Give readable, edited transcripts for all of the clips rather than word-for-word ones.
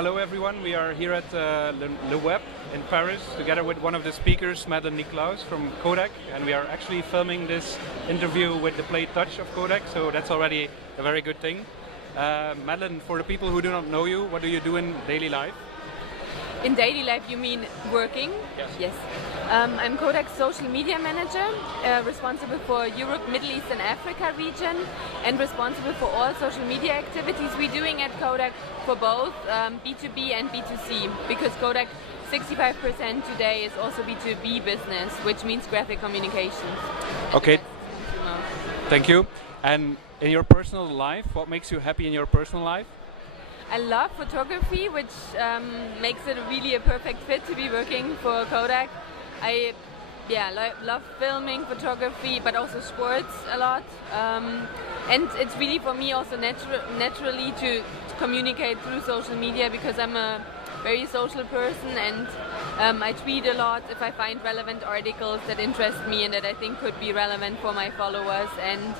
Hello everyone, we are here at Le Web in Paris together with one of the speakers, MadlenNicolaus from Kodak, and we are actually filming this interview with the Play Touch of Kodak, so that's already a very good thing. Madlen, for the people who do not know you, what do you do in daily life? In daily life, you mean working? Yes. I'm Kodak's social media manager, responsible for Europe, Middle East and Africa region, and responsible for all social media activities we're doing at Kodak for both B2B and B2C, because Kodak 65% today is also B2B business, which means graphic communications. Okay, thank you. And in your personal life, what makes you happy in your personal life? I love photography, which makes it really a perfect fit to be working for Kodak. I love filming, photography, but also sports a lot. And it's really for me also naturally to communicate through social media, because I'm a very social person, and I tweet a lot if I find relevant articles that interest me and that I think could be relevant for my followers. And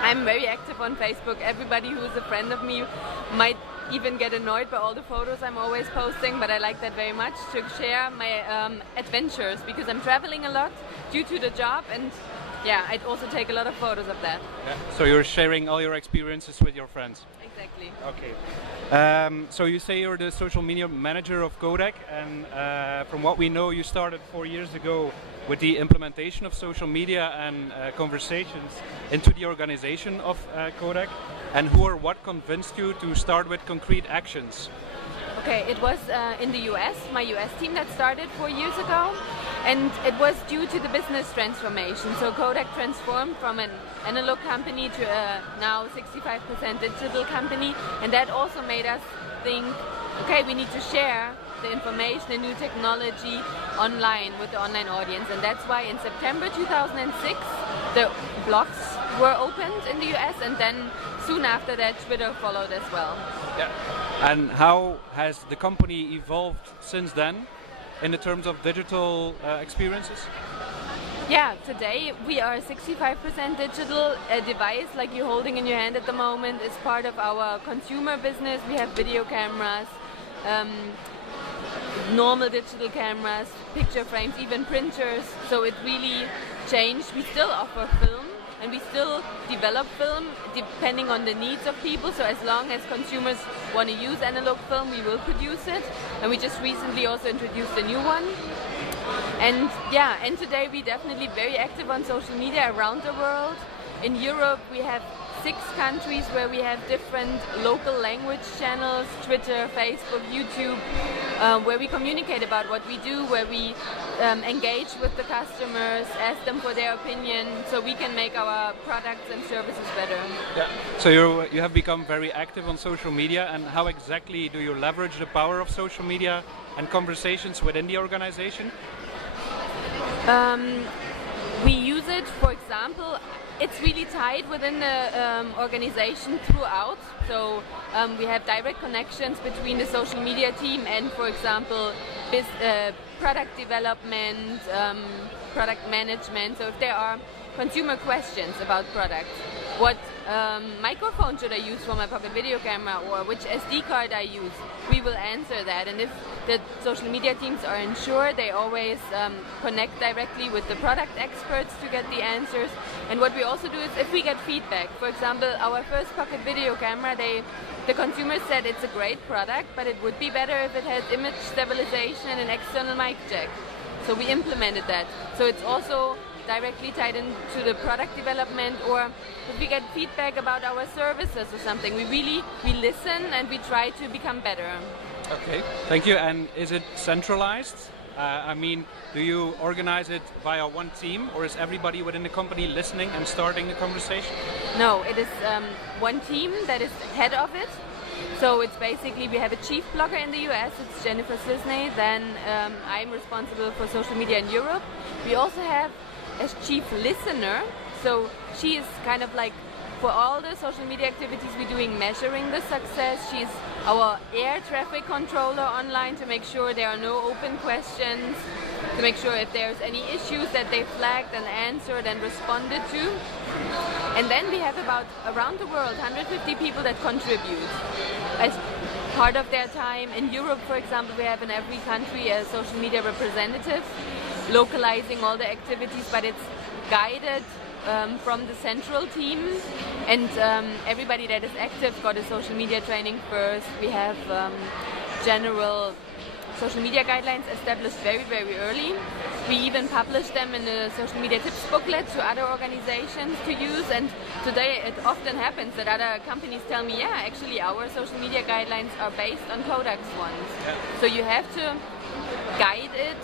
I'm very active on Facebook. Everybody who's a friend of me might even get annoyed by all the photos I'm always posting, but I like that very much, to share my adventures, because I'm traveling a lot due to the job, and yeah, I'd also take a lot of photos of that. Yeah. So you're sharing all your experiences with your friends? Exactly. Okay. So you say you're the social media manager of Kodak, and from what we know, you started 4 years ago with the implementation of social media and conversations into the organization of Kodak. And who or what convinced you to start with concrete actions? Okay, it was in the US, my US team that started 4 years ago, and it was due to the business transformation. So Kodak transformed from an analog company to a now 65% digital company, and that also made us think, okay, we need to share the information and new technology online with the online audience. And that's why in September 2006 the blogs were opened in the US, and then soon after that Twitter followed as well. Yeah. And how has the company evolved since then in the terms of digital experiences? Yeah, today we are 65% digital. A device like you're holding in your hand at the moment is part of our consumer business. We have video cameras, normal digital cameras, picture frames, even printers. So it really changed. We still offer film, and we still develop film depending on the needs of people. So as long as consumers want to use analog film, we will produce it. And we just recently also introduced a new one. And yeah, and today we're definitely very active on social media around the world. In Europe we have 6 countries where we have different local language channels, Twitter, Facebook, YouTube, where we communicate about what we do, where we engage with the customers, ask them for their opinion, so we can make our products and services better. Yeah. So you have become very active on social media, and how exactly do you leverage the power of social media and conversations within the organization? We use it, for example, it's really tight within the organization throughout. So we have direct connections between the social media team and, for example, product development, product management. So if there are consumer questions about products, what microphone should I use for my pocket video camera, or which SD card I use, we will answer that. And if the social media teams are unsure, they always connect directly with the product experts to get the answers. And what we also do is, if we get feedback, for example, our first pocket video camera, the consumers said it's a great product, but it would be better if it had image stabilization and an external mic jack. So we implemented that. So it's also directly tied into the product development, or if we get feedback about our services or something, we listen and we try to become better. Okay, thank you. And is it centralized? I mean, do you organize it via one team, or is everybody within the company listening and starting the conversation? No, it is one team that is head of it. So it's basically, we have a chief blogger in the US, it's Jennifer Cisney, then I'm responsible for social media in Europe. We also have as chief listener, so she is kind of like, for all the social media activities we're doing, measuring the success. She's our air traffic controller online to make sure there are no open questions. to make sure if there's any issues that they flagged and answered and responded to. And then we have about, around the world, 150 people that contribute as part of their time. In Europe, for example, we have in every country a social media representative localizing all the activities, but it's guided from the central team, and everybody that is active got a social media training first. We have general social media guidelines established very, very early. We even publish them in a social media tips booklet to other organizations to use, and today it often happens that other companies tell me, yeah, actually our social media guidelines are based on Kodak's ones. Yeah. So you have to guide it,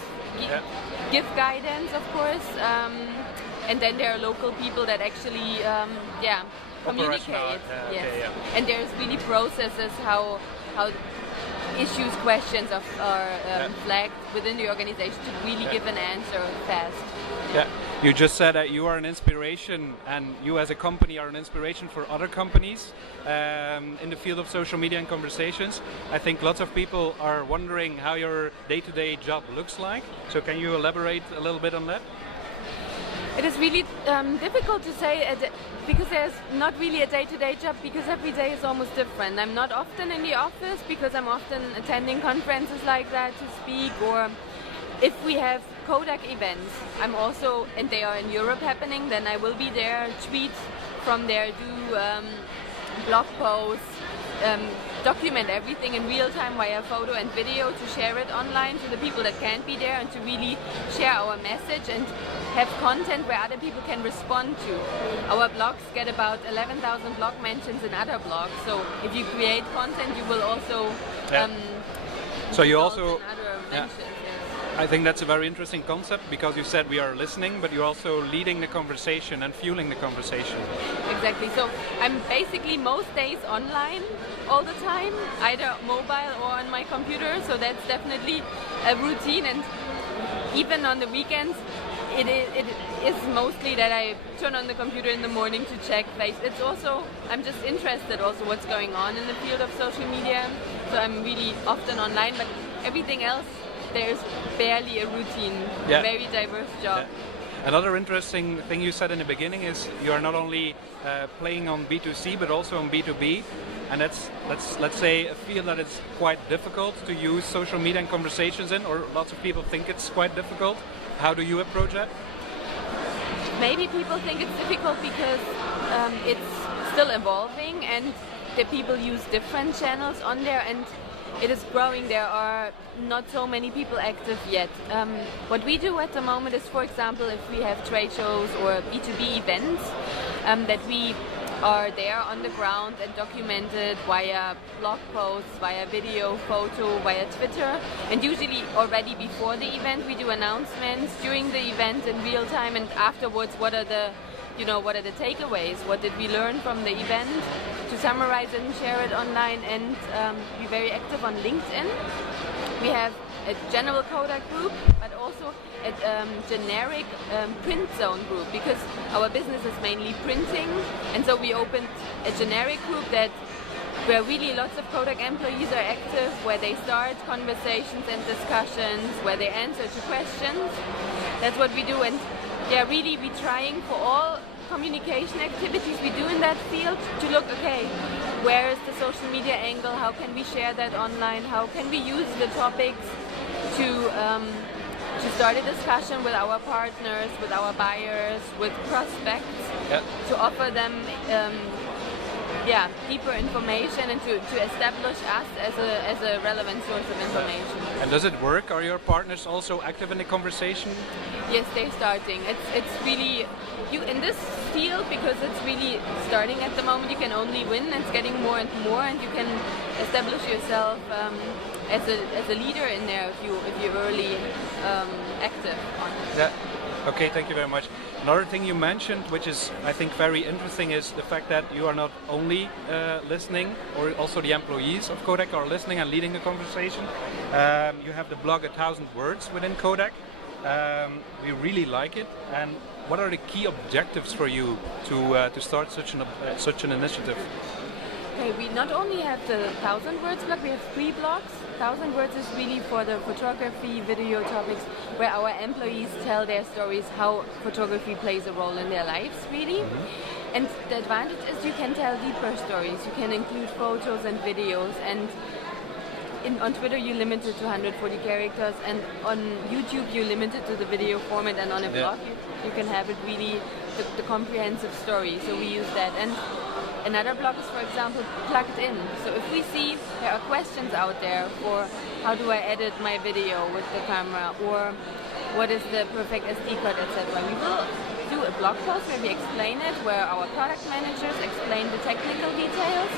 give guidance, of course, and then there are local people that actually communicate. Yes. Okay, yeah. And there's really processes how issues, questions are flagged within the organization to really give an answer fast. Yeah, you just said that you are an inspiration, and you as a company are an inspiration for other companies in the field of social media and conversations. I think lots of people are wondering how your day-to-day job looks like. So can you elaborate a little bit on that? It is really difficult to say because there's not really a day-to-day job, because every day is almost different. I'm not often in the office because I'm often attending conferences like that to speak, or if we have Kodak events, I'm also, and they are in Europe happening, then I will be there, tweet from there, do blog posts, document everything in real time via photo and video to share it online to the people that can't be there, and to really share our message and have content where other people can respond to. Our blogs get about 11,000 blog mentions in other blogs, so if you create content you will also so you also other mentions. I think that's a very interesting concept, because you said we are listening, but you're also leading the conversation and fueling the conversation. Exactly. So I'm basically most days online all the time, either mobile or on my computer. So that's definitely a routine, and even on the weekends, it is mostly that I turn on the computer in the morning to check Facebook. It's also, I'm just interested also what's going on in the field of social media. So I'm really often online, but everything else, there's barely a routine. Yeah. Very diverse job. Yeah. Another interesting thing you said in the beginning is you are not only playing on B2C but also on B2B, and that's let's say a field that is quite difficult to use social media and conversations in, or lots of people think it's quite difficult. How do you approach that? Maybe people think it's difficult because it's still evolving and the people use different channels on there, and it is growing. There are not so many people active yet. What we do at the moment is, for example, if we have trade shows or B2B events, that we are there on the ground and documented via blog posts, via video, photo, via Twitter, and usually already before the event we do announcements during the event in real time, and afterwards what are the takeaways, what did we learn from the event, to summarize it and share it online, and be very active on LinkedIn. We have a general Kodak group, but also a generic print zone group, because our business is mainly printing, and so we opened a generic group where really lots of Kodak employees are active, where they start conversations and discussions, where they answer to questions. That's what we do, and yeah, really we're trying for all communication activities we do in that field to look, okay, where is the social media angle, how can we share that online, how can we use the topics to start a discussion with our partners, with our buyers, with prospects, to offer them deeper information and to establish us as a relevant source of information. And does it work? Are your partners also active in the conversation? Yes, they're starting. It's really, in this field, because it's really starting at the moment, you can only win. It's getting more and more, and you can establish yourself as a leader in there if you're early active on it. Yeah. Okay, thank you very much. Another thing you mentioned, which is I think very interesting, is the fact that you are not only listening, or also the employees of Kodak are listening and leading the conversation. You have the blog 1,000 Words within Kodak. We really like it. And what are the key objectives for you to start such an initiative? Okay, we not only have the 1,000 words blog, we have 3 blogs. 1,000 words is really for the photography, video topics, where our employees tell their stories, how photography plays a role in their lives, really. And the advantage is you can tell deeper stories. You can include photos and videos, and on Twitter you limit it to 140 characters, and on YouTube you limit it to the video format, and on a blog you can have it really the comprehensive story. So we use that. And another blog is, for example, plugged in. So if we see there are questions out there for how do I edit my video with the camera, or what is the perfect SD card, etc., we will do a blog post where we explain it, where our product managers explain the technical details.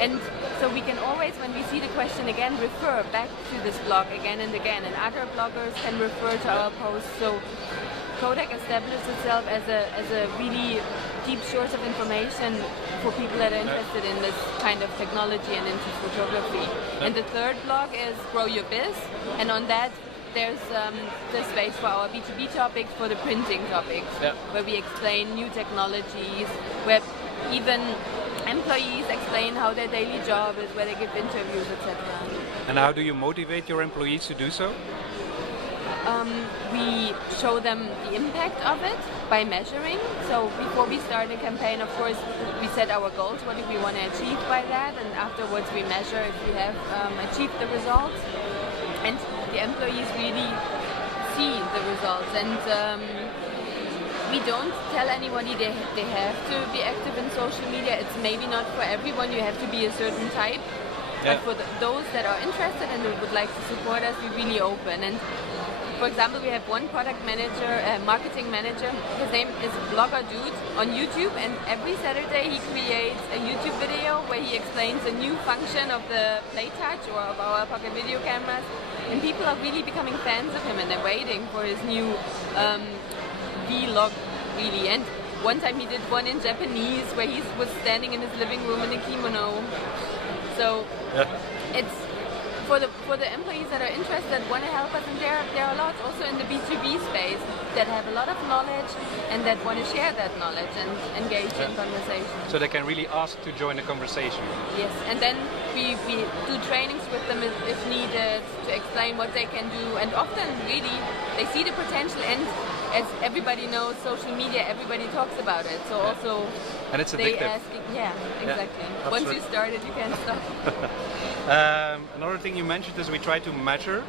And so we can always, when we see the question again, refer back to this blog again and again, and other bloggers can refer to our posts. So Kodak established itself as a really deep source of information for people that are interested in this kind of technology and into photography. And the third blog is Grow Your Biz, and on that there's the space for our B2B topics, for the printing topics, where we explain new technologies, where even employees explain how their daily job is, where they give interviews, etc. And how do you motivate your employees to do so? We show them the impact of it by measuring. So before we start a campaign, of course, we set our goals. What do we want to achieve by that? And afterwards we measure if we have achieved the results. And the employees really see the results. And we don't tell anybody they have to be active in social media. It's maybe not for everyone. You have to be a certain type. But for those that are interested and who would like to support us, we're really open. And for example, we have one product manager, marketing manager. His name is Blogger Dude on YouTube, and every Saturday he creates a YouTube video where he explains a new function of the Play Touch or of our pocket video cameras. And people are really becoming fans of him, and they're waiting for his new vlog, really. And one time he did one in Japanese where he was standing in his living room in a kimono. So it's for the employees that are interested, want to help us, and there are lots also in the B2B space that have a lot of knowledge and that want to share that knowledge and engage in conversation. So they can really ask to join the conversation. Yes, and then we do trainings with them if needed to explain what they can do, and often really they see the potential, and as everybody knows, social media, everybody talks about it. So also and it's addictive. they ask, exactly. Once you start it, you can't stop. Another thing you mentioned is we try to measure,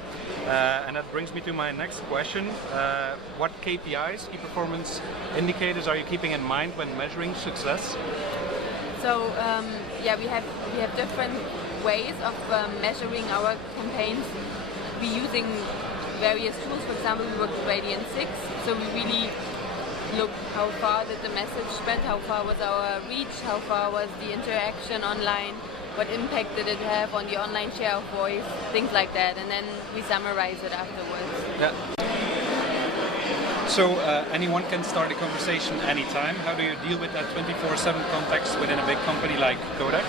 and that brings me to my next question. What KPIs, key performance indicators, are you keeping in mind when measuring success? So we have different ways of measuring our campaigns. We're using various tools. For example, we work with Radiant 6, so we really look how far did the message spread, how far was our reach, how far was the interaction online, what impact did it have on the online share of voice, things like that, and then we summarize it afterwards. Yeah. So anyone can start a conversation anytime. How do you deal with that 24/7 context within a big company like Kodak?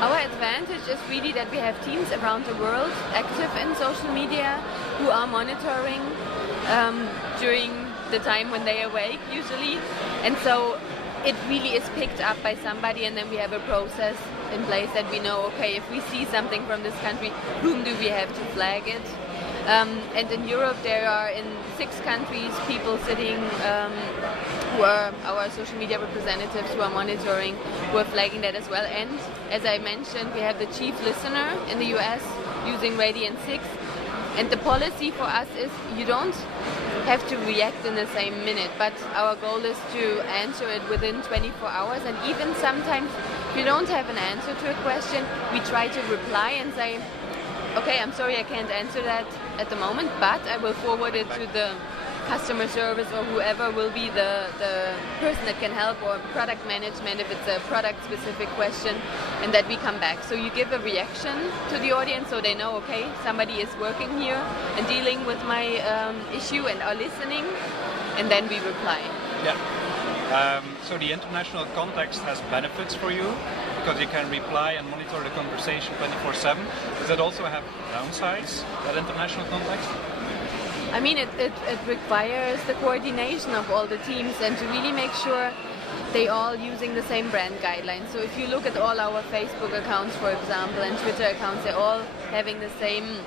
Our advantage is really that we have teams around the world active in social media who are monitoring during the time when they awake usually, and so it really is picked up by somebody, and then we have a process in place that we know, okay, if we see something from this country, whom do we have to flag it? And in Europe there are in 6 countries people sitting who are our social media representatives who are monitoring, who are flagging that as well. And as I mentioned, we have the chief listener in the US using Radiant 6. And the policy for us is you don't have to react in the same minute, but our goal is to answer it within 24 hours. And even sometimes if you don't have an answer to a question, we try to reply and say, okay, I'm sorry I can't answer that at the moment, but I will forward it to the customer service or whoever will be the person that can help, or product management if it's a product specific question, and that we come back. So you give a reaction to the audience so they know, okay, somebody is working here and dealing with my issue and are listening, and then we reply. Yeah. So the international context has benefits for you because you can reply and monitor the conversation 24/7. Does it also have downsides, that international context? I mean, it requires the coordination of all the teams and to really make sure they all using the same brand guidelines. So if you look at all our Facebook accounts, for example, and Twitter accounts, they're all having the same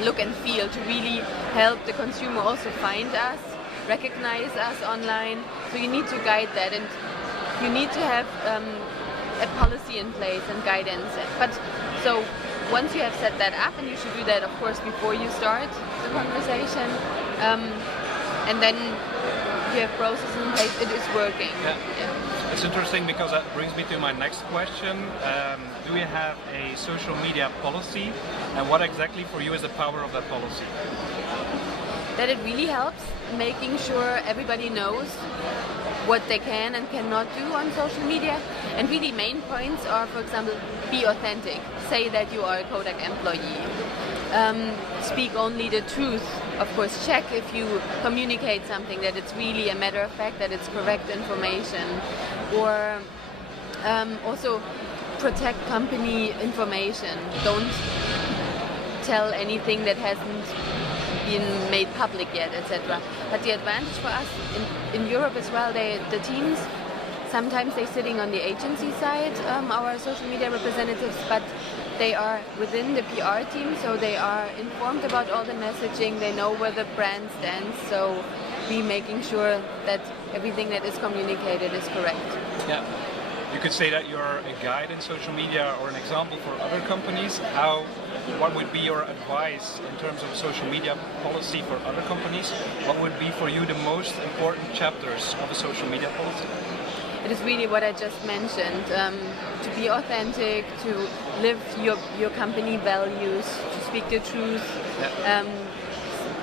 look and feel to really help the consumer also find us, recognize us online. So you need to guide that, and you need to have a policy in place and guidance. But so once you have set that up, and you should do that, of course, before you start the conversation, and then you have processes in place, it is working. Yeah. It's interesting because that brings me to my next question. Do you have a social media policy, and what exactly for you is the power of that policy? That it really helps making sure everybody knows what they can and cannot do on social media. And really main points are, for example, be authentic. Say that you are a Kodak employee. Speak only the truth. Of course, check if you communicate something that it's really a matter of fact, that it's correct information. Or also protect company information. Don't tell anything that hasn't been made public yet, etc. But the advantage for us in Europe as well, the teams, sometimes they're sitting on the agency side, our social media representatives, but they are within the PR team, so they are informed about all the messaging, they know where the brand stands, so we making sure that everything that is communicated is correct. Yeah. You could say that you're a guide in social media or an example for other companies. What would be your advice in terms of social media policy for other companies? What would be for you the most important chapters of a social media policy? It is really what I just mentioned, to be authentic, to live your company values, to speak the truth,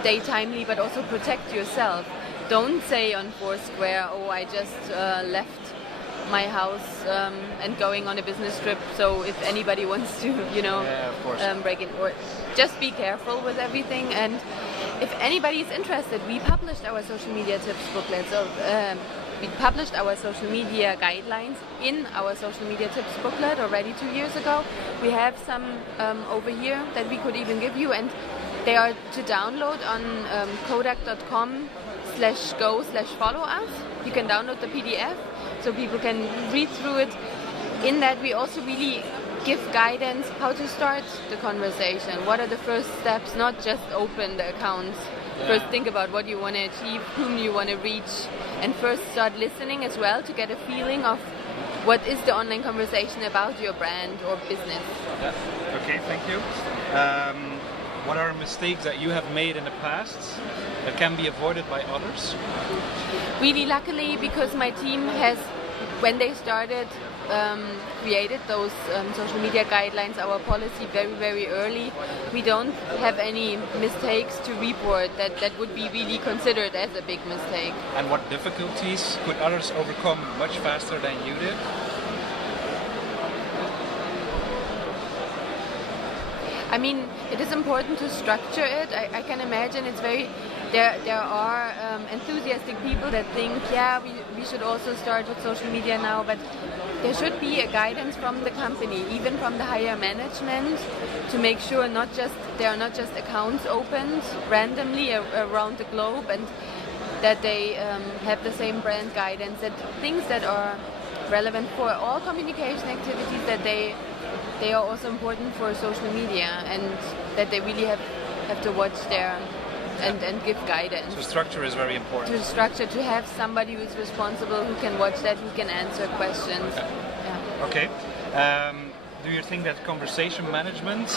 stay timely, but also protect yourself. Don't say on Foursquare, oh, I just left my house and going on a business trip, so if anybody wants to, break in, or just be careful with everything. And if anybody is interested, we published our social media tips booklet. So we published our social media guidelines in our social media tips booklet already 2 years ago. We have some over here that we could even give you, and they are to download on kodak.com/go/follow us. You can download the PDF so people can read through it. In that we also really give guidance how to start the conversation. What are the first steps? Not just open the accounts. First think about what you want to achieve, whom you want to reach, and first start listening as well to get a feeling of what is the online conversation about your brand or business. Yeah. Okay, thank you. What are mistakes that you have made in the past that can be avoided by others? Really luckily, because my team has, when they started, created those social media guidelines, our policy very, very early. We don't have any mistakes to report that would be really considered as a big mistake. And what difficulties could others overcome much faster than you did? I mean, it is important to structure it. I can imagine it's very... There are enthusiastic people that think, yeah, we should also start with social media now, but there should be a guidance from the company, even from the higher management, to make sure there are not just accounts opened randomly around the globe, and that they have the same brand guidance, that things that are relevant for all communication activities, that they are also important for social media, and that they really have to watch their and give guidance. So structure is very important. To structure, to have somebody who is responsible, who can watch that, who can answer questions. Okay. Do you think that conversation management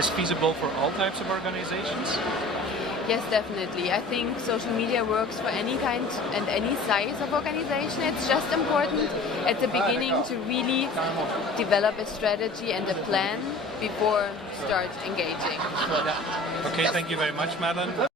is feasible for all types of organizations? Yes, definitely. I think social media works for any kind and any size of organization. It's just important at the beginning to really develop a strategy and a plan before start engaging. Okay, thank you very much, Madlen.